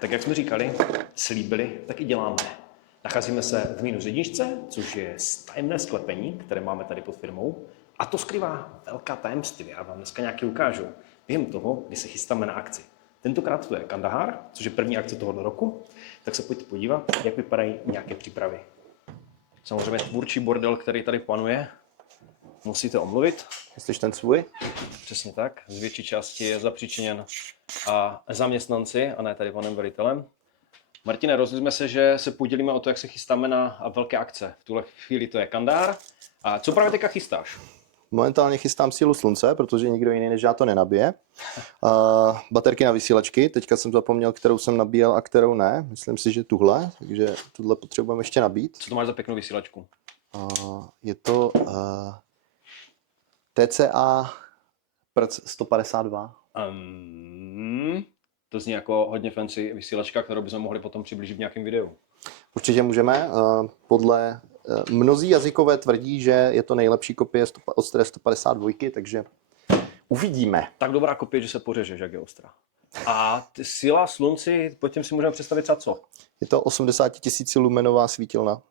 Tak jak jsme říkali, slíbili, tak i děláme. Nacházíme se v -1, což je tajemné sklepení, které máme tady pod firmou. A to skrývá velká tajemství. Já vám dneska nějaký ukážu. Během toho, kdy se chystáme na akci. Tentokrát to je Kandahar, což je první akce tohoto roku. Tak se pojďte podívat, jak vypadají nějaké přípravy. Samozřejmě tvůrčí bordel, který tady panuje, musíte omluvit. Myslíš ten svůj? Přesně tak. Z větší části je zapříčiněn a zaměstnanci, a ne tady panem velitelem. Martine, rozhodli jsme se, že se podělíme o to, jak se chystáme na velké akce. V tuhle chvíli to je Kandahar. A co právě teďka chystáš? Momentálně chystám sílu slunce, protože nikdo jiný než já to nenabije. Baterky na vysílačky, teďka jsem zapomněl, kterou jsem nabíjel a kterou ne. Myslím si, že tuhle, takže tuhle potřebujeme ještě nabít. Co to máš za pěknou vysílačku? Je to TCA 152. To zní jako hodně fancy vysílačka, kterou bychom mohli potom přiblížit v nějakém videu. Určitě můžeme. Podle mnozí jazykové tvrdí, že je to nejlepší kopie od 152, takže uvidíme. Tak dobrá kopie, že se pořežeš, jak je ostrá. A síla slunci, pod tím si můžeme představit třeba co? Je to 80 000 lumenová svítilna.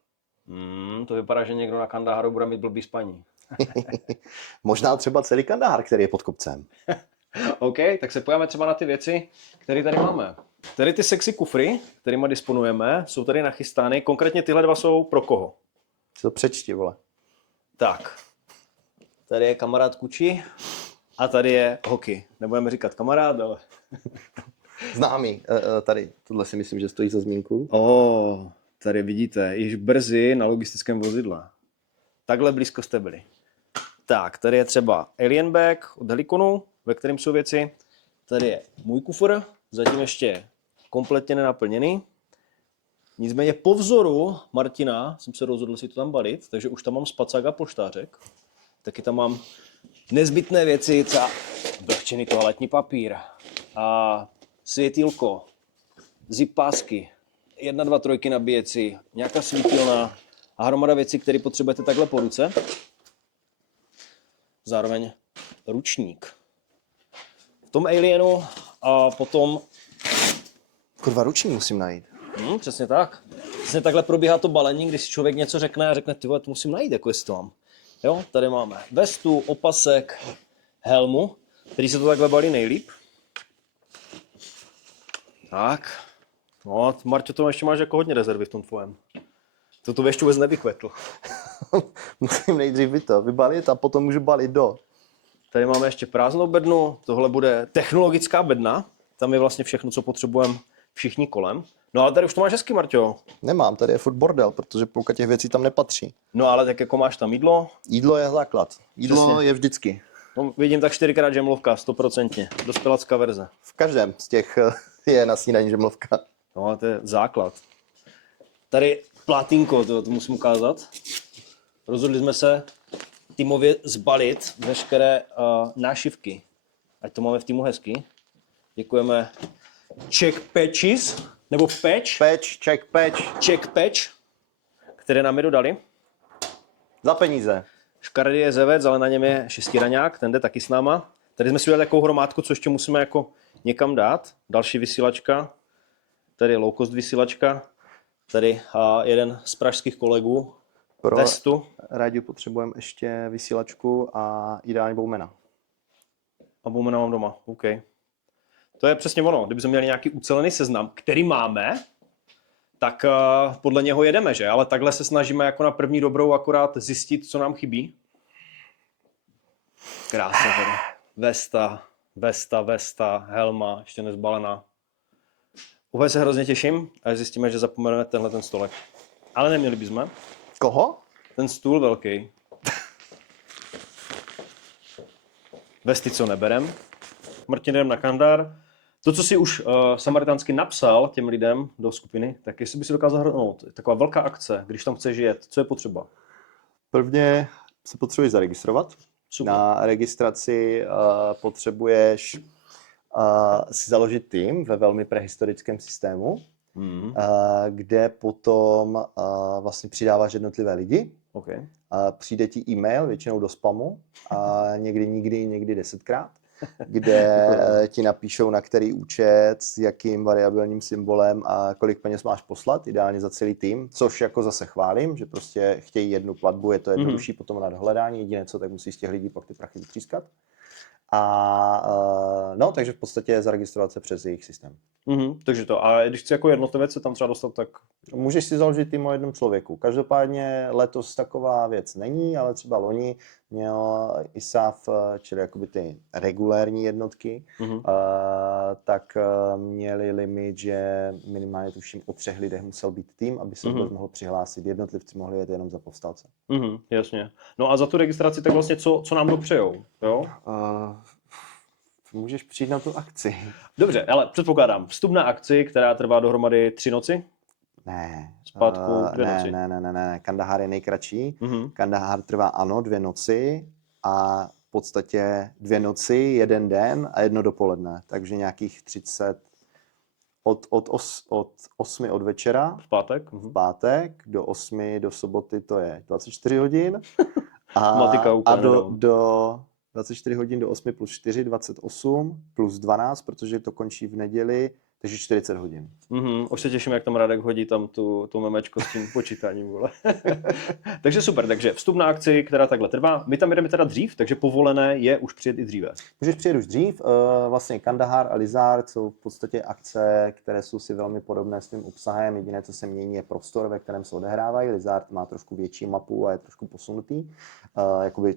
To vypadá, že někdo na Kandaharu bude mít blbý spaní. Možná třeba celý Kandahar, který je pod kopcem. OK, tak se pojďme třeba na ty věci, které tady máme. Tady ty sexy kufry, kterými disponujeme, jsou tady nachystány. Konkrétně tyhle dva jsou pro koho? Si to přečti, vole. Tak, tady je kamarád Kuči a tady je Hoky. Nebudeme říkat kamarád, ale... Známý. Tady, tohle si myslím, že stojí za zmínku. Tady vidíte, již brzy na logistickém vozidle. Takhle blízko jste byli. Tak, tady je třeba Alien Bag od Helikonu, ve kterém jsou věci. Tady je můj kufr, zatím ještě kompletně nenaplněný. Nicméně po vzoru Martina jsem se rozhodl si to tam balit, takže už tam mám spacák a polštářek. Taky tam mám nezbytné věci, třeba vlhčený toaletní papír a světýlko, zip pásky, 1, 2, 3 nabíjecí, nějaká svítilna a hromada věcí, které potřebujete takhle po ruce. Zároveň ručník. V tom Alienu a potom... Kurva, ručník musím najít. Přesně tak. Přesně takhle probíhá to balení, když si člověk něco řekne a řekne, ty vole, to musím najít, jako jestli to mám. Jo, tady máme vestu, opasek, helmu, který se to takhle balí nejlíp. Tak. No, Marťo, to ještě máš jako hodně rezervy v tom tvojem. To ještě vůbec nevykvetl. Musím nejdřív vybalit a potom můžu balit do. Tady máme ještě prázdnou bednu, tohle bude technologická bedna. Tam je vlastně všechno, co potřebujeme všichni kolem. No ale tady už to máš hezky, Marťo. Nemám, tady je furt bordel, protože půlka těch věcí tam nepatří. No ale tak jako máš tam jídlo? Jídlo je základ. Jídlo Přesně. je vždycky. No, vidím tak 4x žemlovka, 100%. Dospělacká verze. V každém z těch je na snídaní žemlovka. No, to je základ. Tady plátínko, to musím ukázat. Rozhodli jsme se týmově zbalit veškeré nášivky. Ať to máme v týmu hezky. Děkujeme Czech Patches, nebo Czech Patch, které nám je dodali. Za peníze. Škaredý je zevec, ale na něm je šestiraňák, ten jde taky s náma. Tady jsme si udělali takovou hromádku, co ještě musíme jako někam dát. Další vysílačka, tady je low cost vysílačka, tady jeden z pražských kolegů, Pro vestu. rádiu potřebujeme ještě vysílačku a ideálně Bowmana. A Bowmana mám doma, OK. To je přesně ono, kdybychom měli nějaký ucelený seznam, který máme, tak podle něho jedeme, že? Ale takhle se snažíme jako na první dobrou akorát zjistit, co nám chybí. Krásně tady. Vesta, helma, ještě nezbalená. Úplně se hrozně těším, až zjistíme, že zapomeneme tenhle ten stolek. Ale neměli bychom. Koho? Ten stůl velký. Vesty, co neberem. Martin, jdem na Kandahar. To, co si už samaritánsky napsal těm lidem do skupiny, tak jestli by si dokázal hrnout. Taková velká akce, když tam chceš jet, co je potřeba? Prvně se potřebuješ zaregistrovat. Super. Na registraci potřebuješ si založit tým ve velmi prehistorickém systému, kde potom vlastně přidáváš jednotlivé lidi. Okay. Přijde ti e-mail, většinou do spamu, někdy nikdy, někdy 10krát. kde ti napíšou, na který účet, s jakým variabilním symbolem a kolik peněz máš poslat, ideálně za celý tým, což jako zase chválím, že prostě chtějí jednu platbu, je to jednodušší potom na dohledání, jediné co, tak musíš z těch lidí pak ty prachy vytřískat. A no, takže v podstatě zaregistrovat se přes jejich systém. Takže to. A když chci jako jednotlivec se tam třeba dostat, tak... Můžeš si založit tým o jednom člověku. Každopádně letos taková věc není, ale třeba loni měl ISAF, čili jakoby ty regulérní jednotky, tak měli limit, že minimálně tuším o 3 lidech musel být tým, aby se vůbec mohl přihlásit. Jednotlivci mohli jet jenom za povstalce. Jasně. No a za tu registraci tak vlastně co nám dopřejou, jo? Můžeš přijít na tu akci. Dobře, ale předpokládám, vstup na akci, která trvá dohromady 3 noci? Ne. Zpátku 2 noci? Ne. Kandahar je nejkratší. Kandahar trvá ano 2 noci a v podstatě 2 noci, 1 den a 1 dopoledne. Takže nějakých 30 od 8 od večera v pátek do 8 do soboty to je 24 hodin. A do 24 hodin do 8 plus 4, 28 plus 12, protože to končí v neděli, takže 40 hodin. Už se těším, jak tam Radek hodí tam tu memečko s tím počítáním. Vole. Takže super, takže vstup na akci, která takhle trvá. My tam jdeme teda dřív, takže povolené je už přijet i dříve. Můžeš přijet už dřív. Vlastně Kandahar a Lizard jsou v podstatě akce, které jsou si velmi podobné svým obsahem. Jediné, co se mění, je prostor, ve kterém se odehrávají. Lizard má trošku větší mapu a je trošku posunutý.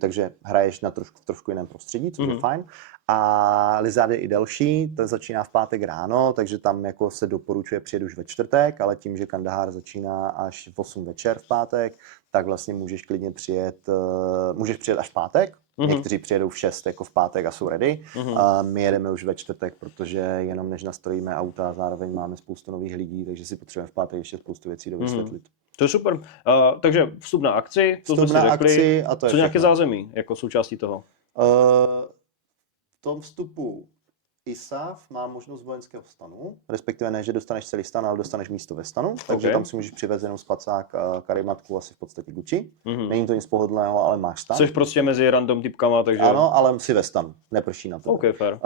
Takže hraješ na trošku jiném prostředí, což je fajn. A Lizard je i delší, ten začíná v pátek ráno, takže tam jako se doporučuje přijet už ve čtvrtek, ale tím, že Kandahar začíná až v 8 večer v pátek, tak vlastně můžeš klidně přijet až v pátek. Někteří přijedou v 6 jako v pátek a jsou ready. A my jedeme už ve čtvrtek, protože jenom než nastrojíme auta a zároveň máme spoustu nových lidí, takže si potřebujeme v pátek ještě spoustu věcí dovysvětlit. To je super. Takže vstup na akci, to jsme si řekli. A to je co nějaké zázemí jako součástí toho? V tom vstupu ISAF má možnost vojenského stanu, respektive ne, že dostaneš celý stan, ale dostaneš místo ve stanu, takže tam si můžeš přivést jenom spacák, karimatku, asi v podstatě Gucci. Není to nic pohodlného, ale máš stan. Což prostě mezi random typkama, takže... Ano, ale si ve stanu, neprší na to. Okay, fair.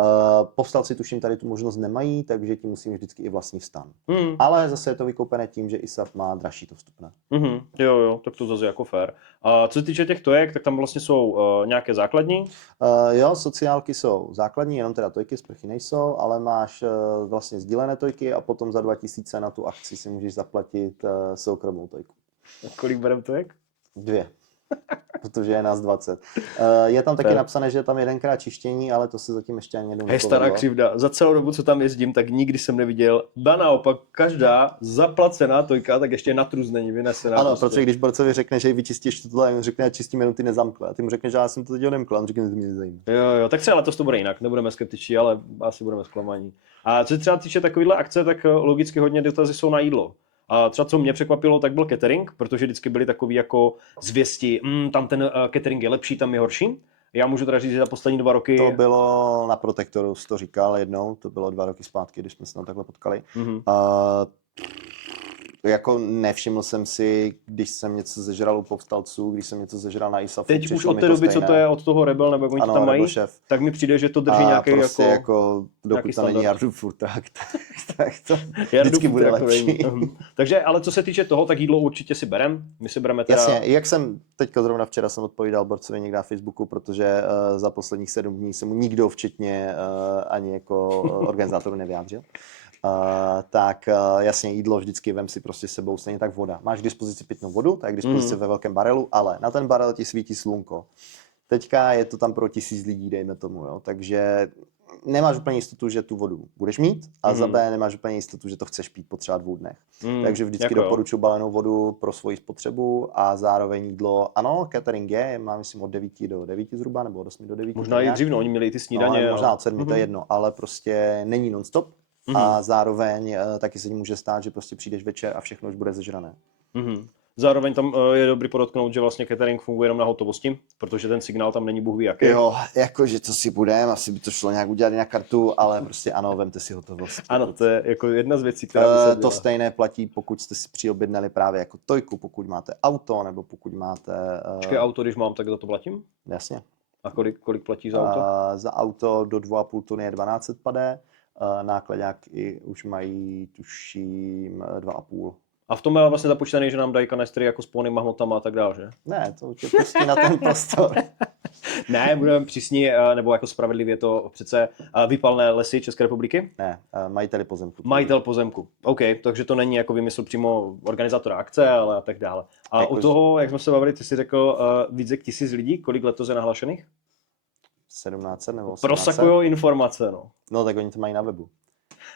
Povstalci tuším tady tu možnost nemají, takže ti musí mít vždycky i vlastní stan. Ale zase je to vykoupené tím, že ISAF má dražší to vstupné. Jo, tak to zase jako fair. A co se týče těch tojek, tak tam vlastně jsou nějaké základní? Jo, sociálky jsou základní, jenom teda tojky, sprchy nejsou, ale máš vlastně sdílené tojky a potom za 2000 na tu akci si můžeš zaplatit soukromou tojku. Kolik berem tojek? 2. Protože je nás 20. Je tam taky napsané, že je tam 1krát čištění, ale to se zatím ještě ani nedovedlo. Hej, stará křivda. Za celou dobu, co tam jezdím, tak nikdy jsem neviděl. Ba naopak, každá zaplacená tojka, tak ještě na truz není vynesená. Ano, protože když borcovi řekne, že ji vyčistíš tohle, a řekne, že čistím jenom ty nezamkle. A ty mu řekne, že já jsem to teď odemkl, a on řekne, že to mě nezajímá. Jo, tak třeba letos to bude jinak. Nebudeme skeptičtí, ale asi budeme zklamaní. A co se třeba týče takovýhle akce, tak logicky hodně dotazy jsou na jídlo. A třeba co mě překvapilo, tak byl catering, protože vždycky byly takový jako zvěsti, tam ten catering je lepší, tam je horší. Já můžu teda říct, že za poslední 2 roky... To bylo na Protektoru, jsi to říkal jednou, to bylo 2 roky zpátky, když jsme se tam takhle potkali. Jako nevšiml jsem si, když jsem něco zežral u povstalců, když jsem něco zežral na ISAFu. Teď už od té doby, co to je od toho Rebel, nebo oni to tam mají, tak mi přijde, že to drží nějaký prostě jako dokud to není Jardu furt, tak to vždycky bude lepší. Takže, ale co se týče toho, tak jídlo určitě si berem. My si bereme teda... Jasně, jak jsem teďka zrovna včera jsem odpovídal borcovi někde na Facebooku, protože za posledních 7 dní se mu nikdo, včetně ani jako organizátoru, nevyjádřil. Tak jasně jídlo vždycky vem si prostě sebou, stejně tak voda. Máš k dispozici pitnou vodu, tak k dispozici ve velkém barelu, ale na ten barel ti svítí slunko. Teďka je to tam pro 1000 lidí, dejme tomu, jo. Takže nemáš úplně jistotu, že tu vodu budeš mít a za B nemáš úplně jistotu, že to chceš pít po třeba 2 dnech. Takže vždycky doporučuji balenou vodu pro svoji spotřebu a zároveň jídlo. Ano, catering je, mám myslím od 9 do 9 zhruba, nebo od 8 do 9. Možná i dřív, oni měli ty snídaně. No, možná od 7, to je jedno, ale prostě není non-stop. A zároveň taky se může stát, že prostě přijdeš večer a všechno už bude zežrané. Zároveň tam je dobrý podotknout, že vlastně catering funguje jenom na hotovosti, protože ten signál tam není bůh ví jaký. Jo, jakože to si budeme, asi by to šlo nějak udělat na kartu, ale prostě ano, vemte si hotovost. Ano, to je jako jedna z věcí, která to stejné platí, pokud jste si přiobjednali právě jako tojku, pokud máte auto, nebo pokud máte... Počkej, auto, když mám, tak za to platím? Jasně. A kolik platí za auto? Za auto do 2,5 tuny je 1200 pade, nákladáky už mají, tuším, 2,5. A v tom je vlastně započítaný, že nám dají kanistry jako s pohonnýma hmotama a tak dále, že? Ne, to tě pustí na ten prostor. Ne, budeme přísní, nebo jako spravedlivě to přece vypalné lesy České republiky? Ne, majiteli pozemku. Majitel pozemku. OK, takže to není jako vymysl přímo organizátora akce, ale a tak dále. A Jako u toho, jak jsme se bavili, ty jsi řekl víc jak 1000 lidí, kolik letos je nahlašených? 1700 nebo 1800? Prosakujou informace, no. No tak oni to mají na webu.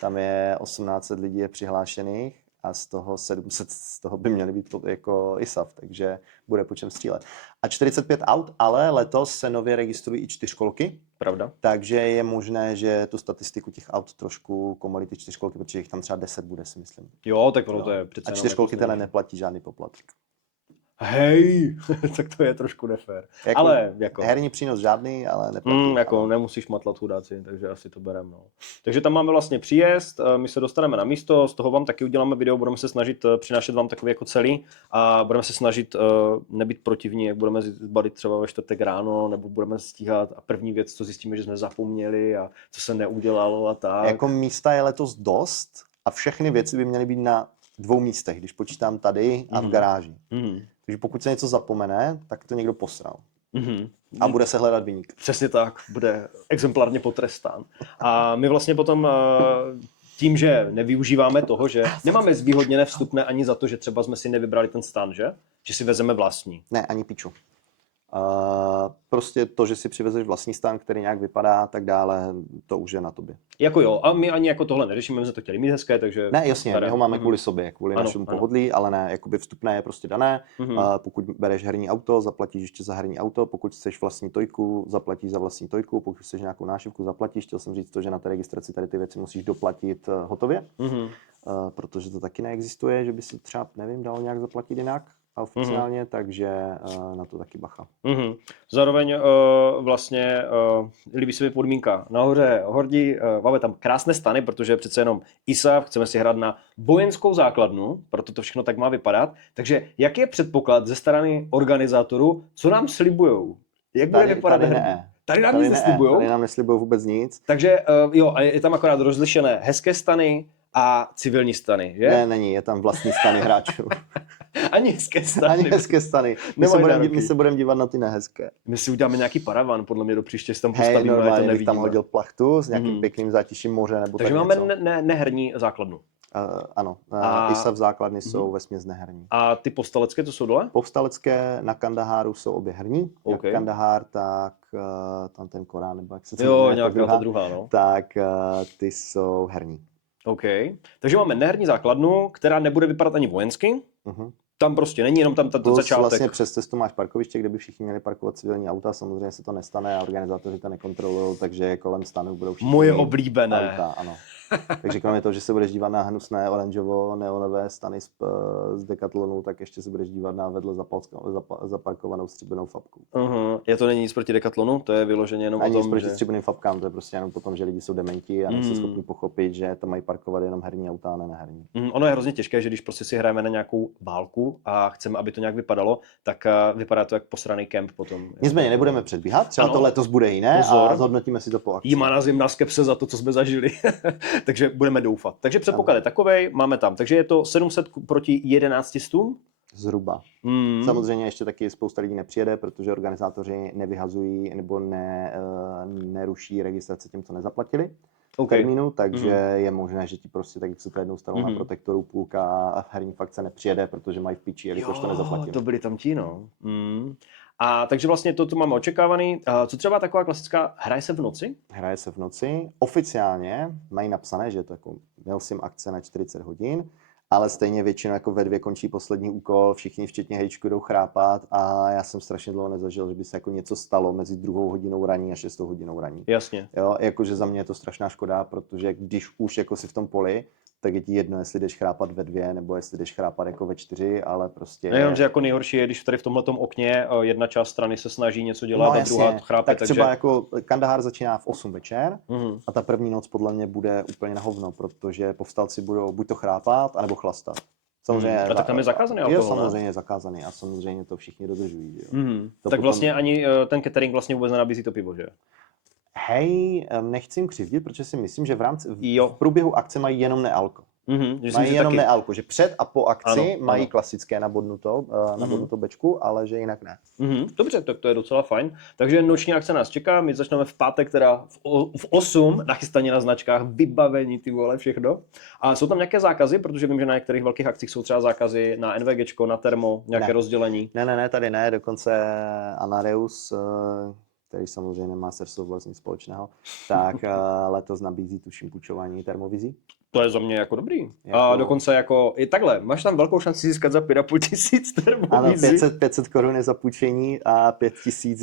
Tam je 1800 lidí je přihlášených a z toho 700 z toho by měly být jako ISAF, takže bude po čem střílet. A 45 aut, ale letos se nově registrují i 4školky, Pravda. takže je možné, že tu statistiku těch aut trošku komolí ty 4školky, protože jich tam třeba 10 bude, si myslím. Jo, tak ono to je přece A jenom 4školky jako teda neplatí žádný poplatek. Hej, tak to je trošku nefér. Jako Ale jako... Herní přínos žádný, ale neplatí. jako nemusíš matlat chudáci, takže asi to bereme. No. Takže tam máme vlastně příjezd, my se dostaneme na místo, z toho vám taky uděláme video, budeme se snažit přinášet vám takový jako celý a budeme se snažit nebýt protivní, jak budeme zbalit třeba ve čtvrtek ráno, nebo budeme stíhat a první věc, co zjistíme, že jsme zapomněli a co se neudělalo a tak. Jako místa je letos dost a všechny věci by měly být na 2 místech, když počítám tady a v garáži. Takže pokud se něco zapomene, tak to někdo posral. A bude se hledat viník. Přesně tak, bude exemplárně potrestán. A my vlastně potom tím, že nevyužíváme toho, že nemáme zvýhodněné vstupné ani za to, že třeba jsme si nevybrali ten stan, že si vezeme vlastní. Ne, ani piču. Prostě to, že si přivezeš vlastní stan, který nějak vypadá a tak dále, to už je na tobě. Jako jo, a my ani jako tohle neřešíme, my jsme to chtěli mít hezké, takže... Ne, jasně, my ho máme kvůli sobě, kvůli našemu pohodlí, ale ne, jakoby vstupné je prostě dané. Pokud bereš herní auto, zaplatíš ještě za herní auto, pokud chceš vlastní tojku, zaplatíš za vlastní tojku, pokud chceš nějakou nášivku, zaplatíš. Chtěl jsem říct to, že na té registraci tady ty věci musíš doplatit hotově, protože to taky neexistuje, že by si třeba, nevím, dalo nějak zaplatit jinak. Oficiálně, takže na to taky bacha. Zároveň vlastně líbí se mi podmínka. Nahoře Hordí, máme tam krásné stany, protože přece jenom ISAF, chceme si hrát na vojenskou základnu, proto to všechno tak má vypadat. Takže jak je předpoklad ze strany organizátorů, co nám slibujou? Jak bude vypadat? Tady nám nic neslibujou? Tady nám neslibujou vůbec nic. Takže jo, a je tam akorát rozlišené hezké stany a civilní stany, že? Ne, není, je tam vlastní stany hráčů. Ani hezké stany. Ani hezké stany. My se budeme dívat na ty nehezké. My si uděláme nějaký paravan, podle mě do příště si tam postavíme, ale to nevidíme. Bych tam hodil plachtu s nějakým pěkným zátiším moře nebo takže tak máme něco. neherní základnu. Ano, ISAF základny jsou vesměs neherní. A ty povstalecké, to jsou dole? Povstalecké na Kandaháru jsou obě herní. Jak Kandahár, tak tam ten Korán, nebo jak se to jmenuje, nějaká ta druhá, no. Tak ty jsou herní. OK. Takže máme neherní základnu, která nebude vypadat ani vojensky. Tam prostě není, jenom tam ten začátek. Vlastně přes cestu máš parkoviště, kde by všichni měli parkovat civilní auta, samozřejmě se to nestane a organizátoři to nekontrolují, takže kolem stanu budou všichni moje oblíbené auta, ano. Takže kromě toho, že se budeš dívat na hnusné oranžovo-neonové stany z Decathlonu, tak ještě se budeš dívat na vedle zaparkovanou stříbrnou fabku. Je to není nic proti Decathlonu, to je vyloženě jenom ani o tom, nic proti že... stříbrným fabkám, to je prostě jenom potom, že lidi jsou dementi a nejsou schopni pochopit, že to mají parkovat jenom herní auta a ne neherní. Ono je hrozně těžké, že když prostě si hrajeme na nějakou válku a chceme, aby to nějak vypadalo, tak vypadá to jak posraný kemp potom. Nicméně nebudeme předbíhat, třeba to letos bude jiné a zhodnotíme si to po akci. Jíma na zimná skepse za to, co jsme zažili. Takže budeme doufat. Takže předpoklad je takovej, máme tam. Takže je to 700 proti 1100? Zhruba. Samozřejmě ještě taky spousta lidí nepřijede, protože organizátoři nevyhazují nebo neruší registraci těm, co nezaplatili termínu, takže je možné, že ti prostě, tak jak se to jednou stalo na Protektoru, půlka herní fakce nepřijede, protože mají v piči, jelikož to nezaplatili. To byli tam ti, no. A takže vlastně to máme očekávaný. Co třeba taková klasická, hraje se v noci? Hraje se v noci. Oficiálně mají napsané, že je to jako Milsim akce na 40 hodin, ale stejně většinou jako ve 2 končí poslední úkol, všichni včetně hejčku jdou chrápat a já jsem strašně dlouho nezažil, že by se jako něco stalo mezi 2 hodinou raní a 6 hodinou raní. Jasně. Jo, jakože za mě je to strašná škoda, protože když už jako si v tom poli, tak je ti jedno, jestli jdeš chrápat ve 2, nebo jestli jdeš chrápat jako ve 4, ale prostě... Jenom, že jako nejhorší je, když tady v tomhletom okně jedna část strany se snaží něco dělat a druhá chrápe. Tak třeba jako Kandahár začíná v 8 večer a ta první noc podle mě bude úplně na hovno, protože povstalci budou buď to chrápat, anebo chlastat. Samozřejmě, A tak tam je zakázaný je alkohol, ne? samozřejmě zakázaný a samozřejmě to všichni dodržují. Že jo? To Tak potom- vlastně ani ten catering vlastně vůbec nenabízí to pivo, že? Hej, nechci jim křivdit, protože si myslím, že Jo. v průběhu akce mají jenom nealko. Že Mají si jenom taky... nealko, že před a po akci Ano, mají ano. klasické nabodnutou bečku, ale že jinak ne. Dobře, tak to je docela fajn. Takže noční akce nás čeká, my začneme v pátek, teda v 8, nachystaně na značkách, vybavení, ty vole, všechno. A jsou tam nějaké zákazy, protože vím, že na některých velkých akcích jsou třeba zákazy na NVGčko, na termo, nějaké Ne. rozdělení. Ne, tady ne, dokonce Anareus, který samozřejmě nemá se Ersou vůbec nic společného, tak letos nabízí tuším půjčování termovizí. To je za mě jako dobrý. Jako- A dokonce jako i takhle, máš tam velkou šanci získat za 5 500 Ano, termovízy. 500 korun je za půjčení a 5000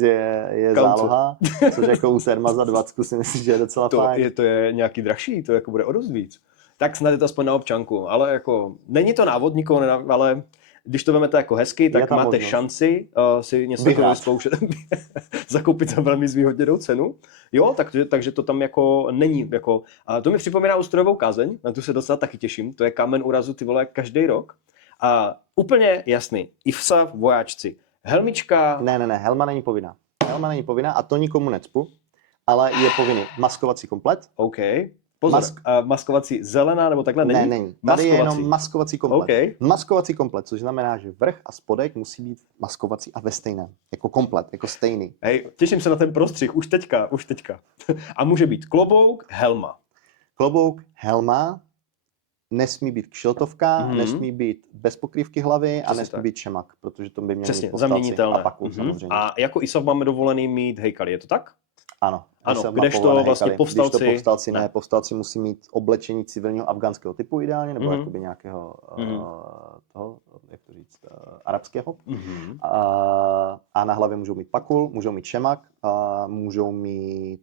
je Kauce. záloha, což jako u Serma za 20 si myslím, že je docela fajn. To je nějaký drahší, to jako bude o dost víc. Tak snad je to aspoň na občanku, ale jako není to návod nikoho, ale když to vezmete jako hezky, tak tam máte možnost. šanci si něco Vyhrát. takového vyzkoušet, zakoupit za velmi zvýhodněnou cenu. Jo, takže to tam jako není. Jako, a to mi připomíná Ústrojovou kázeň, na tu se docela taky těším, to je kámen úrazu ty vole každý rok. A úplně jasný, IFSA vojáčci, helmička, Ne, helma není povinná. Helma není povinná a to nikomu necpu, ale je povinný maskovací komplet. OK. Pozor, a maskovací zelená nebo takhle není? Ne, není. Tady je Maskovací. jenom maskovací komplet. OK. Maskovací komplet, což znamená, že vrch a spodek musí být maskovací a ve stejném. Jako komplet, jako stejný. Hej, těším se na ten prostřih, už teďka. A může být klobouk, helma. Klobouk, helma, nesmí být kšiltovka, nesmí být bez pokrývky hlavy a Přesně nesmí tak. být šemak, protože to by měli Přesně, mít povstalci zaměnitelné. a pakul samozřejmě. A jako ISAF máme dovolený mít hejkaly, je to tak? Ano, Ano, jsou kdežto mapované vlastně hejkaly. povstalci- Kdežto povstalci ne. ne, povstalci musí mít oblečení civilního afgánského typu ideálně, nebo jakoby nějakého toho, jak to říct, arabského. A na hlavě můžou mít pakul, můžou mít šemak, můžou mít,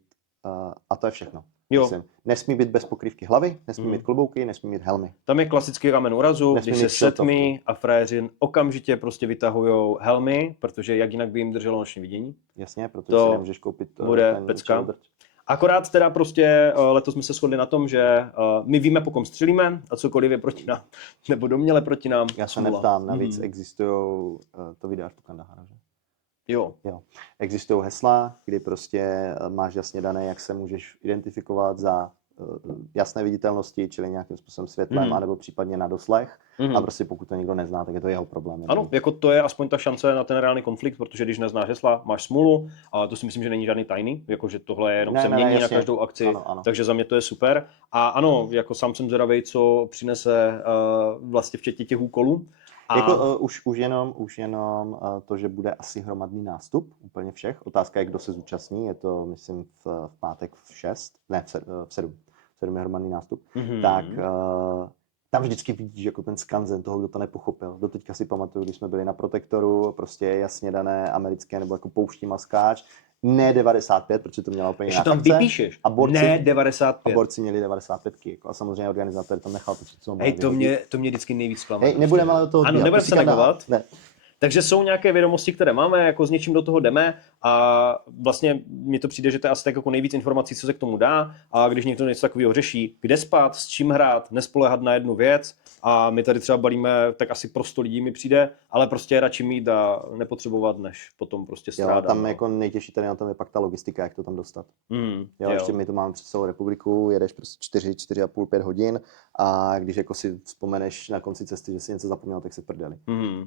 a to je všechno. Jo. Myslím. Nesmí být bez pokrývky hlavy, nesmí mít klobouky, nesmí mít helmy. Tam je klasický kámen úrazu, Nesmí když se mít kšiltovky. setmí a frajeři okamžitě prostě vytahujou helmy, protože jak jinak by jim drželo noční vidění. Jasně, protože To si nemůžeš koupit bude ten pecka. čeldrť. Akorát teda prostě letos jsme se shodli na tom, že my víme, po kom střílíme a cokoliv je proti nám, nebo domněle proti nám. Já se smůla. neptám, navíc existují, to vydáš tu Kandahara, že? Jo. Existují hesla, kdy prostě máš jasně dané, jak se můžeš identifikovat za jasné viditelnosti, čili nějakým způsobem světlem, anebo případně na doslech. A prostě pokud to nikdo nezná, tak je to jeho problém. Ano, jako to je aspoň ta šance na ten reálný konflikt, protože když neznáš hesla, máš smůlu, a to si myslím, že není žádný tajný, jakože tohle je jenom se mění na jasně. každou akci, Ano. takže za mě to je super. A ano, jako sám jsem zvědavej, co přinese vlastně včetně těch úkolů. A... Jako už jenom to, že bude asi hromadný nástup úplně všech. Otázka je, kdo se zúčastní. Je to, myslím, v pátek v 6, ne, v 7. V 7 je hromadný nástup. Tak tam vždycky vidíš jako ten skanzen toho, kdo to nepochopil. Doteďka si pamatuju, když jsme byli na Protektoru, prostě jasně dané americké nebo jako pouští maskáč. Ne 95, protože to měla úplně Ještě jinak tam akce. vypíšeš, A borci, ne a 95. borci měli 95. Jako, a samozřejmě organizátor tam nechal to, co Hej, to mě vždycky nejvíc zklamal. Hej, nebudeme ale do toho Ano, nebudeme se Kandahar. negovat. Ne. Takže jsou nějaké vědomosti, které máme, jako s něčím do toho jdeme a vlastně mně to přijde, že to je asi tak jako nejvíc informací, co se k tomu dá a když někdo něco takového řeší, kde spát, s čím hrát, nespoléhat na jednu věc a my tady třeba balíme, tak asi pro 100 lidí mi přijde, ale prostě radši mít a nepotřebovat, než potom prostě strádat. Jo, tam jako nejtěžší tady na tom je pak ta logistika, jak to tam dostat. Jo, ještě my to máme přes celou republiku, jedeš prostě 4,5, 5 hodin a když jako si vzpomeneš na konci cesty, že si něco zapomněl, tak se prdeli.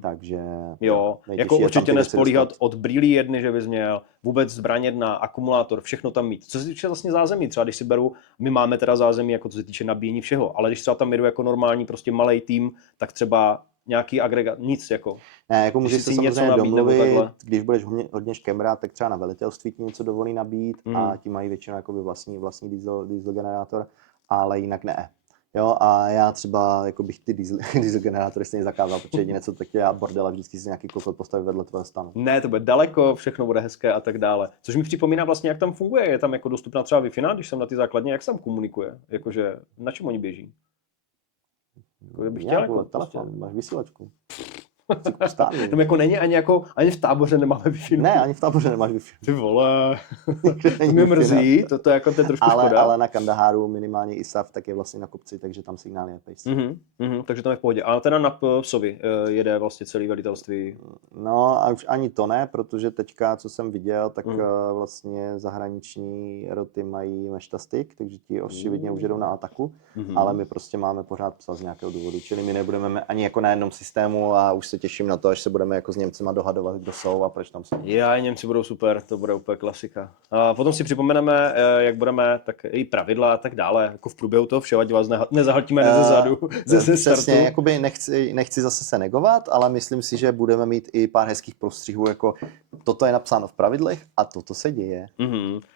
Takže jo, nejtěžší jako je tam určitě ty věci nespolíhat dostat. od brýlí jedny, že bys měl vůbec zbraň jedna, akumulátor, všechno tam mít. Co se týče vlastně zázemí, třeba když si beru, my máme teda zázemí, jako co se týče nabíjení všeho, ale když třeba tam jedu jako normální prostě malej tým, tak třeba nějaký agregát, nic jako. Ne, jako můžeš se si něco samozřejmě nabít nebo domluvit, takhle. když budeš hodně škemrát, tak třeba na velitelství ti něco dovolí nabít a ti mají většinou jakoby vlastní diesel generátor, ale jinak ne. Jo, a já třeba jako bych ty diesel generátory stejně zakázal, protože jediné co tak já bordela, vždycky si nějaký kokot postavit vedle tvého stanu. Ne, to bude daleko, všechno bude hezké a tak dále. Což mi připomíná vlastně, jak tam funguje. Je tam jako dostupná třeba Wi-Fi, když jsem na ty základně, jak se tam komunikuje? Jakože na čem oni běží? Jako, bych chtěl, jako, telefon, máš vysílačku. Stárnu. Tam jako není ani v Táboře nemáme Wi-Fi. Ne, ani v Táboře nemáš Wi-Fi. Ty vole, to Není mě Wi-Fi, mrzí, to je jako to je trošku škoda. ale na Kandaháru minimálně ISAF tak je vlastně na kopci, takže tam signál je pace. Takže tam je v pohodě. Ale teda na Psovi jede vlastně celý velitelství. No a už ani to ne, protože teďka, co jsem viděl, tak vlastně zahraniční roty mají meštastik, takže ti očividně už jedou na ataku, ale my prostě máme pořád psa z nějakého důvodu, čili my nebudeme ani jako na jednom systému a už se těším na to, až se budeme jako s Němcema dohadovat, kdo jsou a proč tam jsou. Němci budou super, to bude úplně klasika. A potom si připomeneme, jak budeme, tak i pravidla a tak dále, jako v průběhu toho všeho, ať vás nezahltíme ze zadu, ze startu. Přesně, jakoby nechci zase se negovat, ale myslím si, že budeme mít i pár hezkých postřihů, jako toto je napsáno v pravidlech a toto se děje.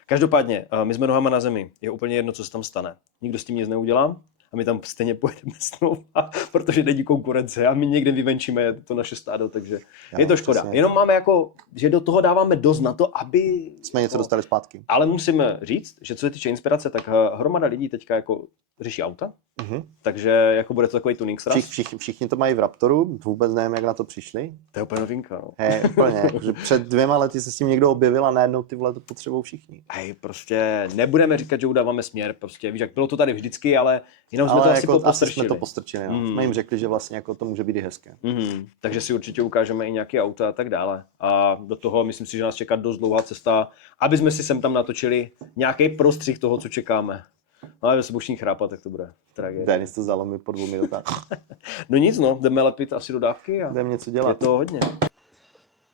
Každopádně, my jsme nohama na zemi, je úplně jedno, co se tam stane. Nikdo s tím nic neudělá a my tam stejně pojedeme znova, protože není konkurence a my někde vyvenčíme to naše stádo, takže je to škoda. Přesně. Jenom máme jako, že do toho dáváme dost na to, aby... Jsme něco dostali zpátky. Ale musím říct, že co se týče inspirace, tak hromada lidí teďka jako řeší auta, takže jako bude to takový tuning sraz. Všichni to mají v Raptoru, vůbec nevím, jak na to přišli. To je úplně novinka, no. Úplně, že před 2 lety se s tím někdo objevil a najednou ty vole to potřebují všichni. Prostě nebudeme říkat, že udáváme směr, prostě víš, jak bylo to tady vždycky, ale jenom jsme to asi jsme to postrčili. No. Jsme jim řekli, že vlastně jako to může být i hezké. Takže si určitě ukážeme i nějaké auta a tak dále. A do toho myslím si, že nás čeká dost dlouhá cesta, aby jsme si sem tam natočili nějaký prostřih toho, co čekáme. No ale se bušní chrápat, tak to bude tragédie. Denis to zalomí po 2 minutách. No nic, no, jdeme lepit asi dodávky a jdeme něco dělat. Je to hodně.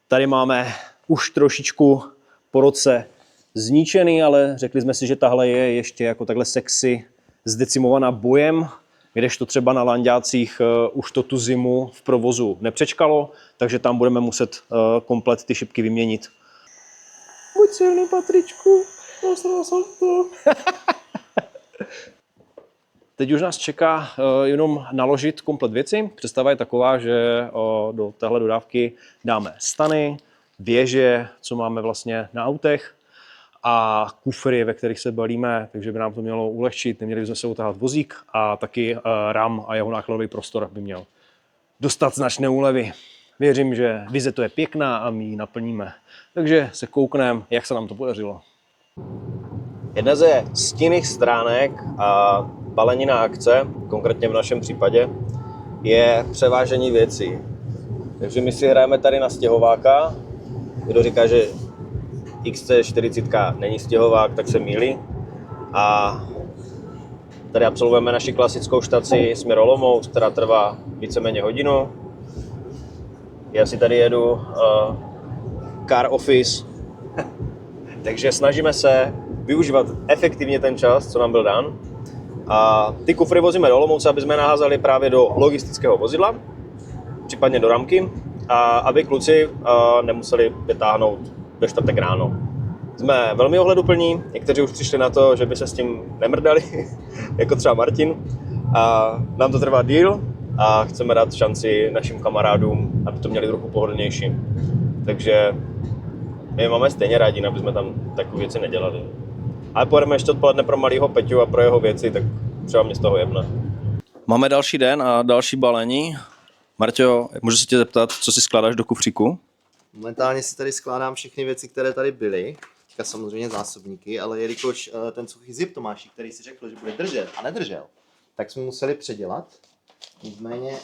Tady máme už trošičku po roce zničený, ale řekli jsme si, že tahle je ještě jako takhle sexy zdecimovaná bojem, kdežto třeba na lanďácích už to tu zimu v provozu nepřečkalo, takže tam budeme muset komplet ty šipky vyměnit. Buď silný, Patričku, posral jsem to. Teď už nás čeká jenom naložit komplet věci. Představa je taková, že do téhle dodávky dáme stany, věže, co máme vlastně na autech, a kufry, ve kterých se balíme, takže by nám to mělo ulehčit, neměli bychom se utáhat vozík a taky RAM a jeho nákladový prostor by měl dostat značné úlevy. Věřím, že vize to je pěkná a my ji naplníme. Takže se koukneme, jak se nám to podařilo. Jedna ze stinných stránek a balenina akce, konkrétně v našem případě, je převážení věcí. Takže my si hrajeme tady na stěhováka. Kdo říká, že XC40 není stěhovák, tak se mýlí. A tady absolvujeme naši klasickou štaci směr Olomouc, která trvá víceméně hodinu. Já si tady jedu car office, takže snažíme se využívat efektivně ten čas, co nám byl dán. A ty kufry vozíme do Olomouce, aby jsme naházeli právě do logistického vozidla, případně do ramky, a aby kluci nemuseli vytáhnout ve čtvrtek ráno. Jsme velmi ohleduplní, někteří už přišli na to, že by se s tím nemrdali, jako třeba Martin. A nám to trvá díl a chceme dát šanci našim kamarádům, aby to měli trochu pohodlnější. Takže my máme stejně rádi, aby jsme tam takové věci nedělali. Ale pojedeme ještě odpoledne pro malýho Peťu a pro jeho věci, tak třeba mě z toho jebne. Máme další den a další balení. Marťo, můžu se tě zeptat, co si skládáš do kufříku? Momentálně si tady skládám všechny věci, které tady byly. Teďka samozřejmě zásobníky, ale jelikož ten suchý zip Tomáši, který si řekl, že bude držet a nedržel, tak jsme museli předělat. Nicméně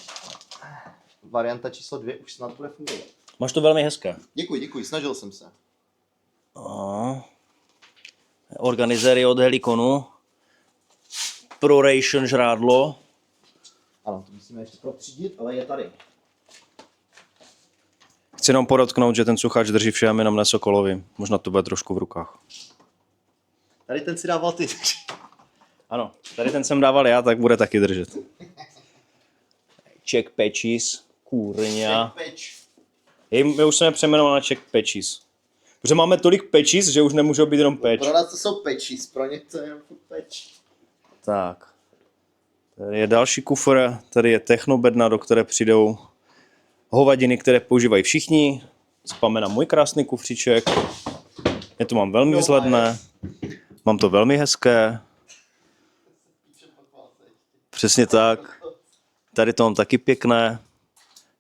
varianta číslo 2 už snad bude fungovat. Máš to velmi hezké. Děkuji, snažil jsem se. Organizéry od Helikonu. ProRation žrádlo. Ano, to musíme ještě protřídit, ale je tady. Chci jenom podotknout, že ten suchač drží všem, jenom ne Sokolovi. Možná to bude trošku v rukách. Tady ten si dával ty. Ano, tady ten jsem dával já, tak bude taky držet. Czech Patches, kurňa. My už jsme přejmenovali na Czech Patches. Protože máme tolik patches, že už nemůžou být jenom patch. Pro nás to jsou patches, pro ně to je jenom patch. Tak. Tady je další kufr, tady je technobedna, do které přijdou hovadiny, které používají všichni. Spáme na můj krásný kufříček. Já to mám velmi vzhledné. Mám to velmi hezké. Přesně tak. Tady to mám taky pěkné.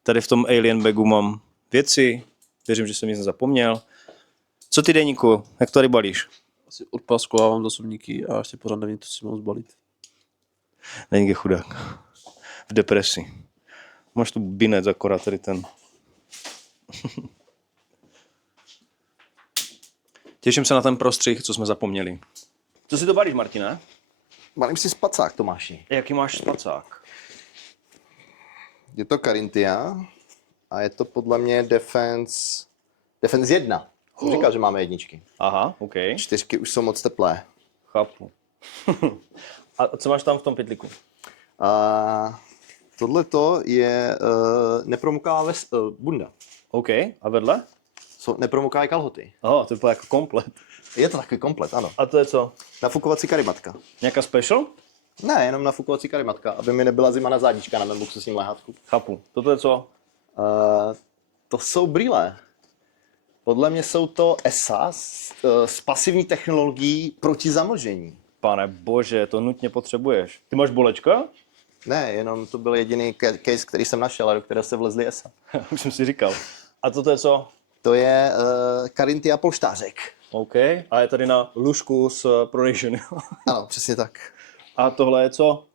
Tady v tom Alien bagu mám věci. Věřím, že jsem nic nezapomněl. Co ty, Deníku? Jak to tady balíš? Asi odpaskovávám zásobníky a ještě pořád nevím, to si mám zbalit. Deník je chudák. V depresi. Máš tu binec akorát tady ten. Těším se na ten prostřih, co jsme zapomněli. Co si to balíš, Martine? Balím si spacák, Tomáši. Jaký máš spacák? Je to Carinthia a je to podle mě Defense 1. Jsem říkal, že máme jedničky. Aha, OK. 4 už jsou moc teplé. Chápu. A co máš tam v tom pytliku? A tohleto je nepromokává bunda. OK. A vedle? Jsou nepromokávé kalhoty. Aha, to je jako komplet. Je to takový komplet, ano. A to je co? Nafukovací karimatka. Nějaká special? Ne, jenom nafukovací karimatka, aby mi nebyla zima na zádička na mém luxusním lehátku. Chápu. Toto je co? To jsou brýle. Podle mě jsou to ESA s pasivní technologií proti zamlžení. Pane bože, to nutně potřebuješ. Ty máš bolečka? Ne, jenom to byl jediný case, který jsem našel a do kterého se vlezli ESA. Už jsem si říkal. A toto je co? To je Carinthia polštářek. OK. A je tady na lůžku s Pronation. Ano, přesně tak. A tohle je co?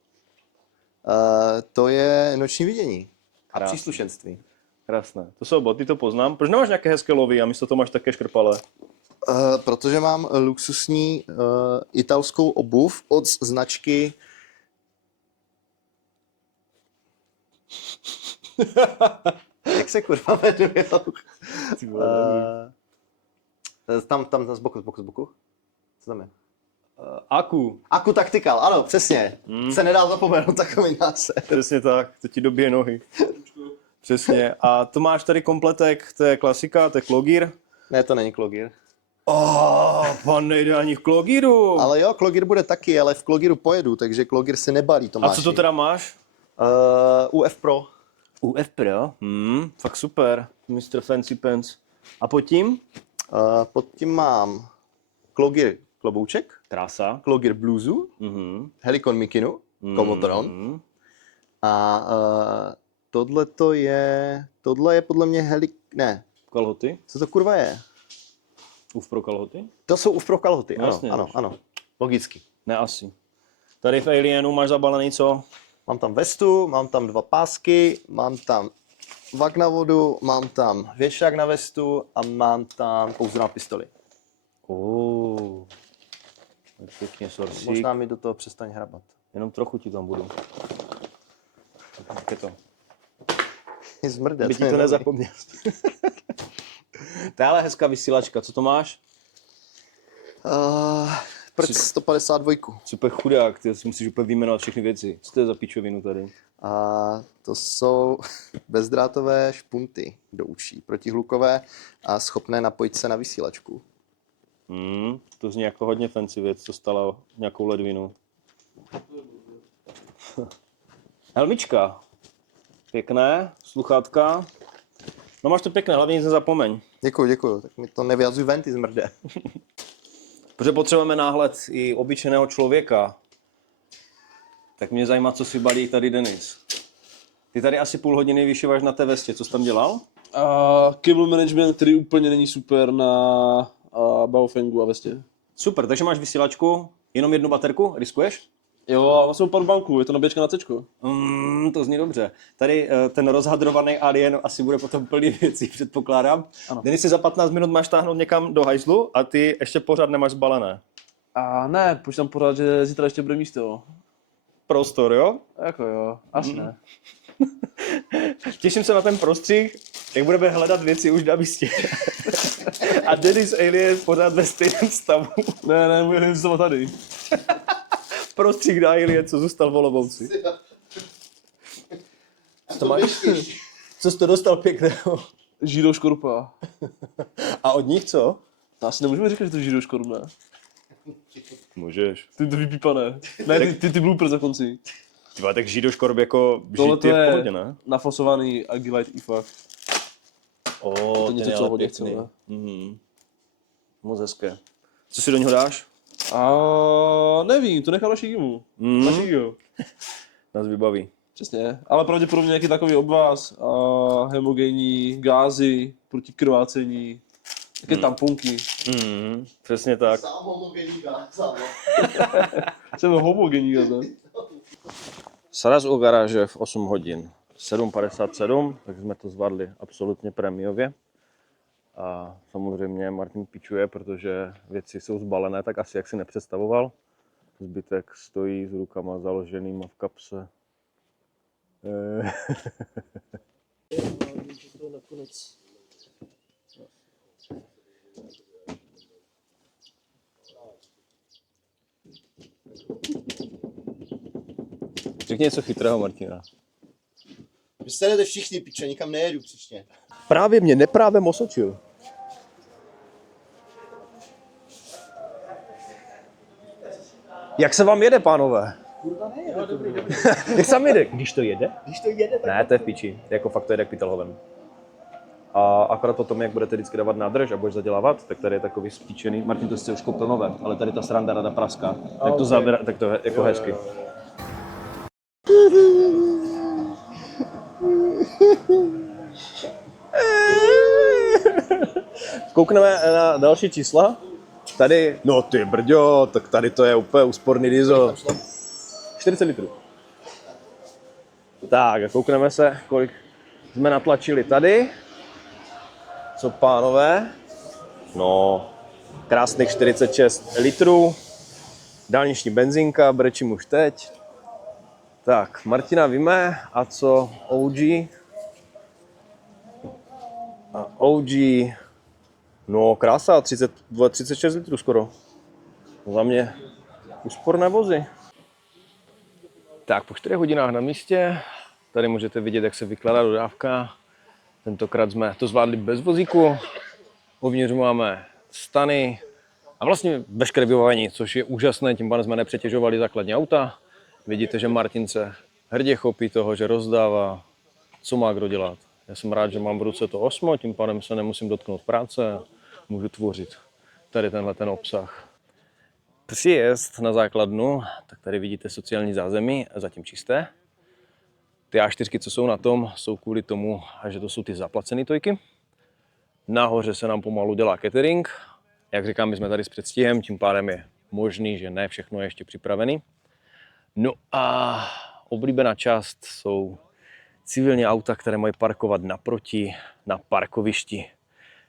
To je noční vidění a Krásný. příslušenství. Krásné. To jsou boty, to poznám. Proč nemáš nějaké hezké lovy a místo toho máš také škrpalé? Protože mám luxusní italskou obuv od značky jak se kurva jmenuje? Tam z boku. Co tam je? Aku. Aku Tactical, ano, přesně. Se nedá zapomenout takový název. Přesně tak, to ti dobije nohy. Přesně. A to máš tady kompletek, to je klasika, to je Klogír. Ne, to není Klogír. Pan nejde ani v Klogíru. Ale jo, Klogír bude taky, ale v Klogíru pojedu, takže Klogír se nebalí, A Tomáši. co to teda máš? UF Pro. UF Pro? Fakt super. Mr. Fancy Pants. A pod tím? Pod tím mám Klogír klobouček, Krása. Klogír bluzu, Helikon Mikinu, Komotron. A tohle je podle mě Kalhoty? co to kurva je? UF Pro kalhoty? To jsou UF Pro kalhoty, ano, Jasně. ano, logicky. Ne, asi. Tady v Alienu máš zabalený co? Mám tam vestu, mám tam 2 pásky, mám tam vak na vodu, mám tam věšák na vestu a mám tam pouze na pistoli. Tak pěkně sorsík. Možná mi do toho přestaň hrabat. Jenom trochu ti tam budu. Tak je to. Zmrde. By ti to nezapomněl. To je ale hezká vysílačka. Co to máš? Prc 152. Super chudák, ty si musíš úplně vyjmenovat všechny věci. Co to je za pičovinu tady? A to jsou bezdrátové špunty do uší, protihlukové a schopné napojit se na vysílačku. To zní jako hodně fancy věc, co stala nějakou ledvinu. Helmička. Pěkné, sluchátka. No máš to pěkné, hlavně nic nezapomeň. Děkuju, tak mi to nevyjazuj ven, ty zmrde. Protože potřebujeme náhled i obyčejného člověka. Tak mě zajímá, co si balí tady Denis. Ty tady asi půl hodiny vyšíváš na té vestě, co jsi tam dělal? Cable management, který úplně není super na Baofengu a Vestě. Super, takže máš vysílačku, jenom jednu baterku, riskuješ? Jo, a vlastně pár banků, je to nabíječka na Cčko. To zní dobře. Tady ten rozhadrovaný alien asi bude potom plný věcí, předpokládám. Ano. Denis, si za 15 minut máš táhnout někam do hajzlu a ty ještě pořád nemáš zbalené. A ne, počítám pořád, že zítra ještě bude místo. Prostor, jo? Jako jo, asi ne. Těším se na ten prostřih, jak budeme hledat věci už na místě. A Denis Alien pořád ve stejném stavu. Ne, můj zůstat tady. Prostřih na Alien, co zůstal v Olomouci. Co jsi to dostal pěkného? Židou škorupa. A od nich co? To asi nemůžeme říkat, že to je židou škorup, ne? Můžeš. Ty to vypípané. Ne, ty bloopers na konci. Tyba, tak Židoškorb jako Tohle žít je v je pohodě, ne? nafasovaný Agilite IFAK. To něco, co hodně chce, ne? Moc hezké. Co si do něho dáš? A nevím, to nechám na Shigimu. Na Shigio. Nás vybaví. Přesně, ale pravděpodobně nějaký takový obvaz, a hemogenní, gázy, proti krvácení, také tamponky. Přesně tak. Sám homogenní gáza. Jsem homogenní gáza. Sraz u garáže v 8 hodin. 7.57, tak jsme to zvládli absolutně prémiově. A samozřejmě Martin pičuje, protože věci jsou zbalené, tak asi jak si nepředstavoval. Zbytek stojí s rukama založenýma v kapse. Řekni něco chytrého, Martina. Vy se jdete všichni, piče, nikam nejedu příště. Právě mě neprávem osočil. Jak se vám jede, pánové? Jak se vám jede? Když to jede? Ne, to je v piči. Jako fakt to jede jak Pitelhoven. A akorát potom, jak budete vždycky dávat nádrž a budeš zadělávat, tak tady je takový spíčený. Martin to sice už koupil nové, ale tady ta sranda rada praská. Tak to zabírá, tak to je jako hezky. Koukneme na další čísla. Tady, no ty brďo, tak tady to je úplně úsporný diesel. 40 litrů. Tak a koukneme se, kolik jsme natlačili tady. Co pánové? No, krásných 46 litrů. Dálniční benzínka, brečím už teď. Tak, Martina víme, a co OG? A OG, no krása, 36 litrů skoro. Za mě úsporné vozy. Tak, po 4 hodinách na místě, tady můžete vidět, jak se vykládá dodávka. Tentokrát jsme to zvládli bez vozíku. Uvnitř máme stany a vlastně veškeré vybavení, což je úžasné, tím pádem jsme nepřetěžovali základní auta. Vidíte, že Martin se hrdě chopí toho, že rozdává, co má kdo dělat. Já jsem rád, že mám v ruce to Osmo, tím pádem se nemusím dotknout práce a můžu tvořit tady tenhle ten obsah. Příjezd na základnu, tak tady vidíte sociální zázemí, zatím čisté. Ty A4, co jsou na tom, jsou kvůli tomu, že to jsou ty zaplacené tojky. Nahoře se nám pomalu dělá catering. Jak říkám, my jsme tady s předstihem, tím pádem je možný, že ne všechno je ještě připravený. No a oblíbená část jsou civilní auta, které mají parkovat naproti na parkovišti.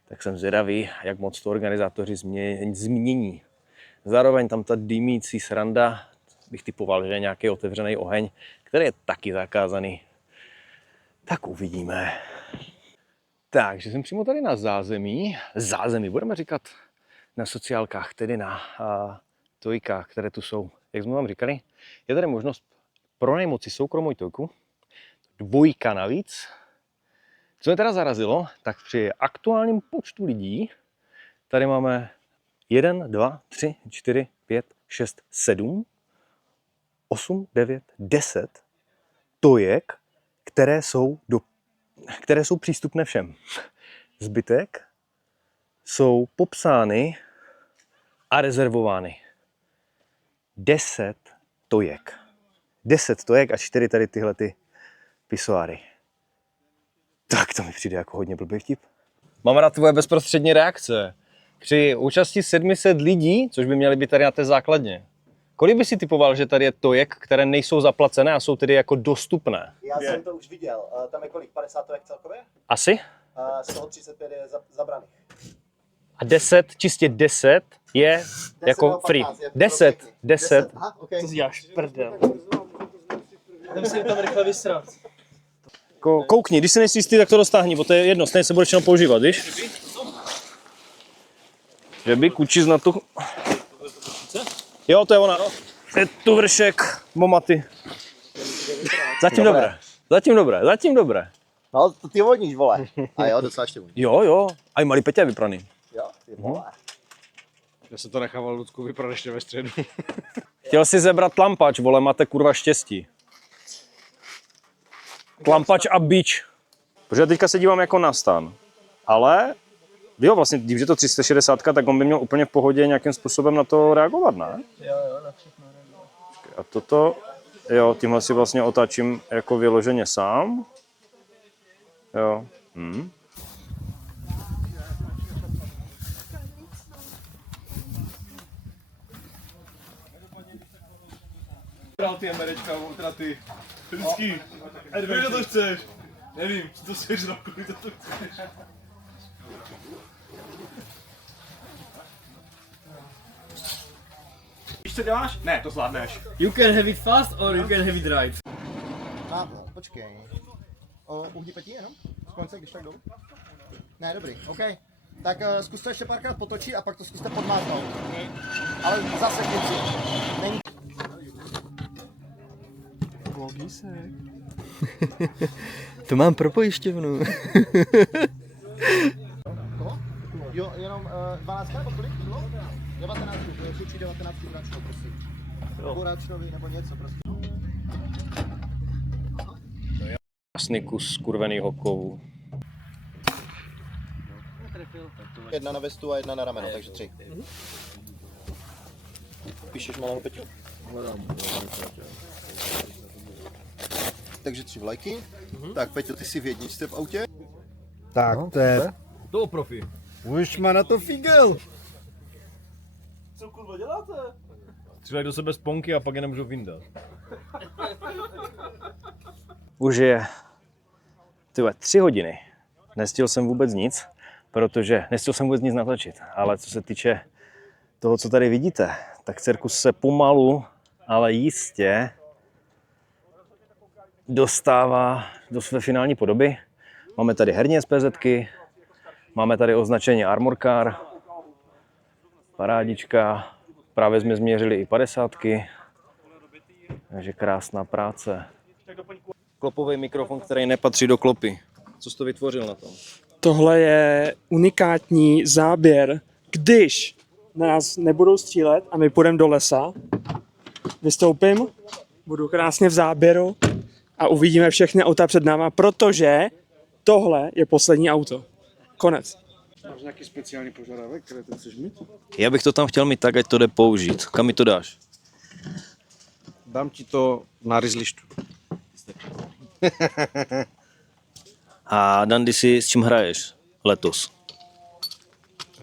Tak jsem zvědavý, jak moc to organizátoři změní. Zároveň tam ta dýmící sranda, bych typoval, že je nějaký otevřený oheň, který je taky zakázaný. Tak uvidíme. Takže jsem přímo tady na zázemí. Zázemí budeme říkat na sociálkách, tedy na tojkách, které tu jsou. Jak jsme vám říkali, je tady možnost pronajmout si soukromou tojku. 2 navíc. Co mě teda zarazilo, tak při aktuálním počtu lidí tady máme 1, 2, 3, 4, 5, 6, 7, 8, 9, 10 tojek, které jsou přístupné všem. Zbytek jsou popsány a rezervovány. 10 tojek. 10 tojek a 4 tady tyhle ty pisoáry. Tak to mi přijde jako hodně blbý vtip. Mám rád tvoje bezprostřední reakce. Při účasti 700 lidí, což by měly být tady na té základně, kolik by si typoval, že tady je tojek, které nejsou zaplacené a jsou tedy jako dostupné? Já jsem to už viděl. Tam je kolik? 50 tojek celkově? Asi? Z toho 35 je zabraných. A 10, čistě 10 je jako free. 10. Aha, okay. To děláš prdel. Já musím tam rychle vysrat. Koukni, když si nejsi jistý, tak to dostáhni, bo to je jedno, stejně se budeš jenom používat, víš? Že by kučiz na tu... Jo, to je ona. Je tu vršek, momaty. Zatím dobré. No, to ty vodníš, vole. A jo, docela ještě vodníš. Jo, a i malý Peťa je vypraný. Jo, ty vole. Já jsem to nechával Ludku vypadat ještě ve středu. Chtěl si zebrat tlampač, vole, máte kurva štěstí. Tlampač a bič. Protože teďka se dívám jako na stan. Ale, jo, vlastně, když je to 360, tak on by měl úplně v pohodě nějakým způsobem na to reagovat, ne? Jo, na všechno reagovat. A toto Jo, tímhle si vlastně otáčím jako vyloženě sám. Jo. Bral ty Američka, utraty. Vždycky. Kolik to chceš? Nevím, co to chceš, no, kolik to chceš. Víš, co děláš? Ne, to zvládneš. You can have it fast or you can have it right. Počkej. Uhni petí jenom? Z konce, když tak jdou? Ne, dobrý, OK. Tak zkuste ještě párkrát potočit a pak to zkuste podmáznout. Ale zase kluci. Není... To mám pro pojišťovnu. Koho? Jo, jenom 12 nebo kolik bylo? 19, ještě 19 bračnou, prosím. Buračnový nebo něco, prosím. Krásný kus skurvenýho kovu. Jedna na vestu a jedna na rameno, takže 3. Píšeš malou Peťu? Takže 3 vlajky. Tak Peťo, ty jsi v jedničce v autě. Tak, to je... To profi. Už má na to figel! Co kurva děláte? Střílej do sebe sponky a pak je nemůžu vyndat. Už je 3 hodiny. Nestihl jsem vůbec nic, protože nestihl jsem vůbec nic natočit. Ale co se týče toho, co tady vidíte, tak cirkus se pomalu, ale jistě dostává do své finální podoby. Máme tady herní SPZky, máme tady označení Armor Car, parádička, právě jsme změřili i 50, takže krásná práce. Klopový mikrofon, který nepatří do klopy. Co jsi to vytvořil na tom? Tohle je unikátní záběr, když na nás nebudou střílet a my půjdeme do lesa, vystoupím, budu krásně v záběru a uvidíme všechny auta před náma, protože tohle je poslední auto. Konec. Máš nějaký speciální požadavek, který ty chceš mít? Já bych to tam chtěl mít tak, ať to jde použít. Kam mi to dáš? Dám ti to na rizlištu. A Dandy, si s čím hraješ letos?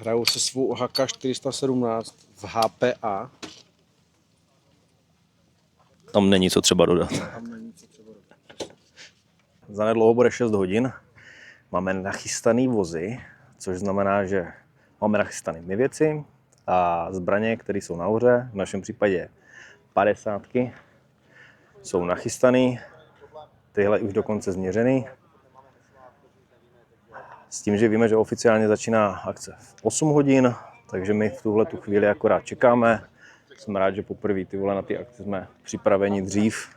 Hraju se svou HK 417 v HPA. Tam není co třeba dodat. Zanedlouho bude 6 hodin. Máme nachystaný vozy, což znamená, že máme nachystané my věci a zbraně, které jsou nahoře, v našem případě 50, jsou nachystané. Tyhle už dokonce změřený. S tím, že víme, že oficiálně začíná akce v 8 hodin, takže my v tuhle tu chvíli akorát čekáme. Jsem rád, že poprvé na ty akce jsme připraveni dřív.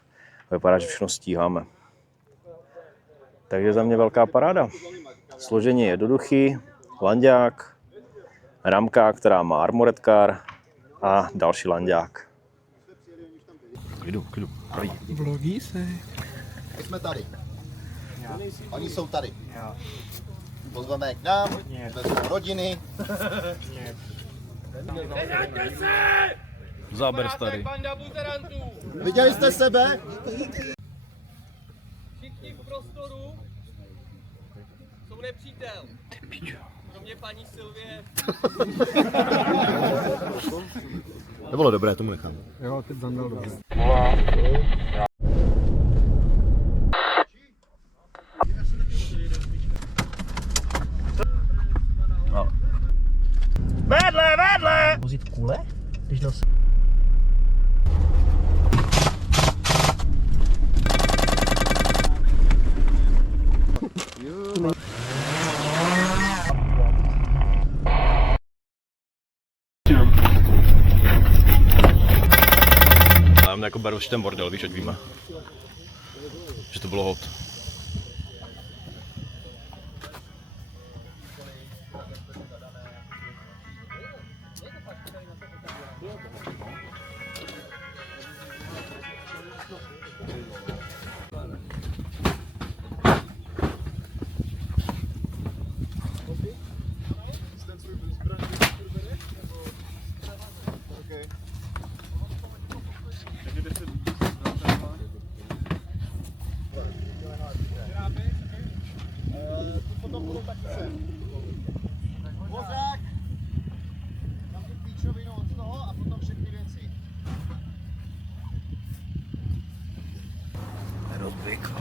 Vypadá, že všechno stíháme. Takže za mě velká paráda. Složení je jednoduchý, lanďák, ramka, která má Armored Car a další lanďák. Klidu. My jsme tady. Oni jsou tady. Pozveme je k nám, vezmou rodiny. Záber starý. Viděli jste sebe? Všichni v prostoru jsou nepřítel. Kromě paní Sylvie. To bylo dobré, tomu nechám. Jo, teď zandal dobře. Vozit kule? Když nos... Já jako beru si ten bordel, víš, ať víme. Že to bylo hot. Vozák, tam tu píčovinu od toho a potom všechny věci. Rozběh.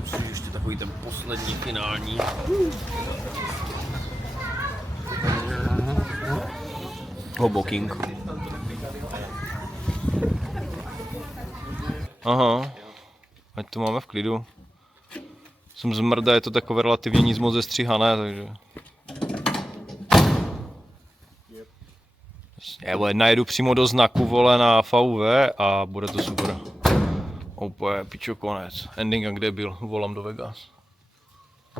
Musím ještě takový ten poslední finální. Hoboking. Aha, ať to máme v klidu. Jsem zmrda, je to takové relativně nic moc zestříhané, takže... Já vole, najedu přímo do znaku, vole, na VV a bude to super. Úplně pičo konec. Ending, a kde byl? Volám do Vegas.